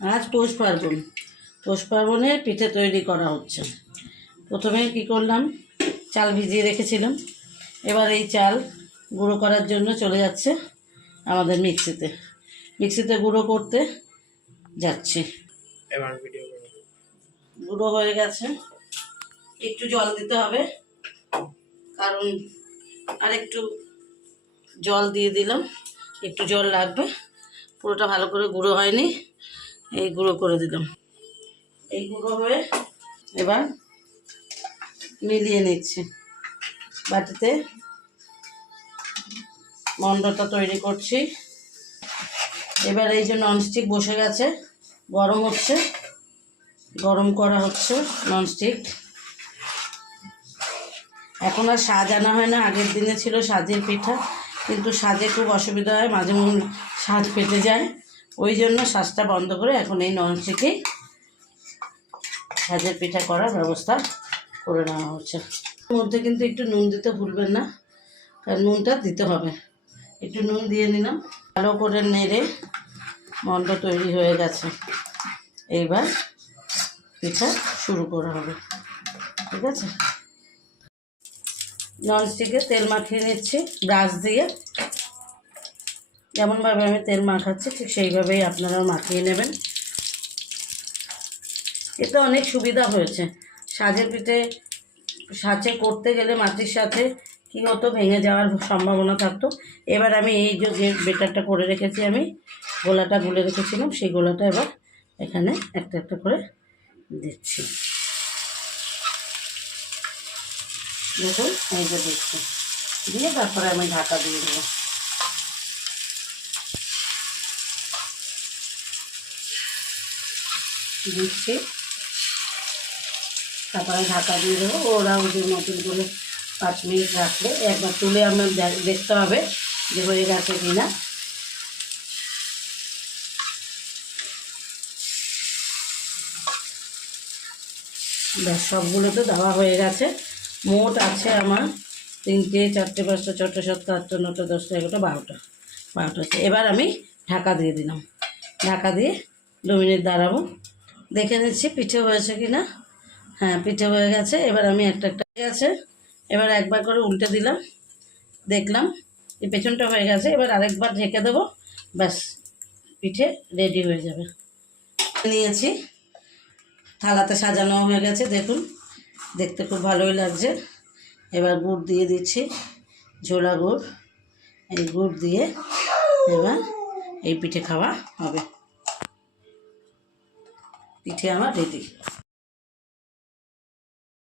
আজ পৌষ পার্বণ। পৌষ পার্বণের পিঠে তৈরি করা হচ্ছে। প্রথমে কি করলাম, চাল ভিজিয়ে রেখেছিলাম। এবার এই চাল গুঁড়ো করার জন্য চলে যাচ্ছে আমাদের মিক্সিতে গুঁড়ো করতে যাচ্ছি। এবার ভিডিও গুঁড়ো হয়ে গেছে, একটু জল দিতে হবে, কারণ আর একটু জল দিয়ে দিলাম, একটু জল লাগবে, পুরোটা ভালো করে গুঁড়ো হয়নি, এই গুঁড়ো করে দিলাম। এই গুঁড়ো হয়ে এবার মিলিয়ে নিচ্ছি বাটিতে। মন্ডটা তৈরি করছি। এবার এই যে ননস্টিক বসে গেছে, গরম হচ্ছে, গরম করা হচ্ছে ননস্টিক। এখন আর সাজ আনা হয় না, আগের দিনে ছিল সাজের পিঠা, কিন্তু সাজে খুব অসুবিধা হয়, মাঝে মাঝে সাজ ফেটে যায়। ওই জন্য সাজটা বন্ধ করে এখন এই ননস্টিকেই সাজের পিঠা করার ব্যবস্থা করে নেওয়া হচ্ছে। এর মধ্যে কিন্তু একটু নুন দিতে ভুলবেন না, কারণ নুনটা দিতে হবে। একটু নুন দিয়ে নিলাম, ভালো করে নেড়ে মন্ড তৈরি হয়ে গেছে। এইবার পিঠা শুরু করা হবে, ঠিক আছে। ননস্টিকে তেল মাখিয়ে নিচ্ছি ব্রাশ দিয়ে। যেমনভাবে আমি তেল মাখাচ্ছি ঠিক সেইভাবেই আপনারাও মাখিয়ে নেবেন। এতে অনেক সুবিধা হয়েছে। সাজের পিঠে সাজে করতে গেলে মাটির সাথে কী হতো, ভেঙে যাওয়ার সম্ভাবনা থাকতো। এবার আমি এই যে বেটারটা করে রেখেছি, আমি গোলাটা গুলে রেখেছিলাম, সেই গোলাটা এবার এখানে একটা একটা করে দিচ্ছি। দেখুন এই যে দিচ্ছি, দিয়ে তারপরে আমি ঢাকা দিয়ে দেবো। দিচ্ছি, তারপরে ঢাকা দিয়ে দেবো। ওরা ওদের মতন করে 5 মিনিট রাখলে একবার তুলে আমরা দেখতে হবে যে হয়ে গেছে কি না। ব্যাস, সবগুলো তো দেওয়া হয়ে গেছে। মোট আছে আমার 3টে 4টে 5টা 6টা 7টা 8টা 9টা 10টা 11টা 12টা আছে। এবার আমি ঢাকা দিয়ে দিলাম। ঢাকা দিয়ে 2 মিনিট দাঁড়াবো, দেখে নিচ্ছি পিঠে হয়েছে কি না। হ্যাঁ, পিঠে হয়ে গেছে। এবার আমি একটা গেছে, এবার একবার করে উল্টে দিলাম, দেখলাম এই পেছনটা হয়ে গেছে। এবার আরেকবার ঢেকে দেবো, ব্যাস পিঠে রেডি হয়ে যাবে। নিয়েছি, থালাতে সাজানো হয়ে গেছে, দেখুন দেখতে খুব ভালোই লাগছে। এবার গুড় দিয়ে দিচ্ছি, ঝোলা গুড়। এই গুড় দিয়ে এবার এই পিঠে খাওয়া হবে। পিঠে আমার রেডি।